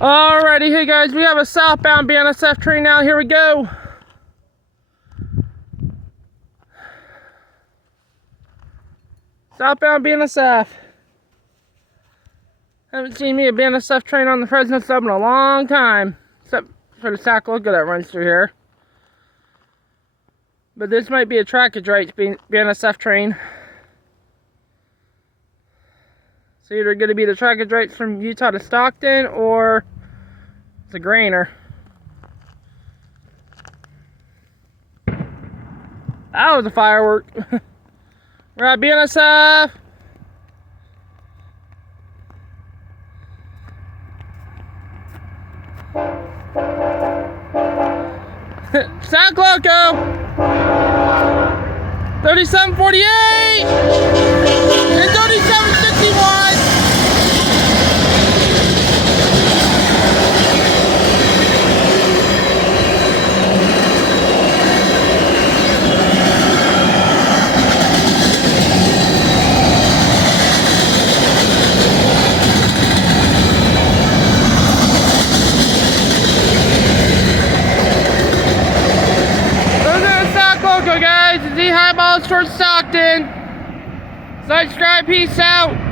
Alrighty, hey guys, we have a southbound BNSF train now. Here we go. Southbound BNSF. Haven't seen me a BNSF train on the Fresno sub in a long time, except for the sack loco that runs through here. But this might be a trackage rights BNSF train. It's either going to be the trackage rights from Utah to Stockton, or it's a grainer. That was a firework. We're at BNSF. Sack loco. 3748 and 3761. Guys, it's the Highballs towards Stockton. Subscribe, peace out.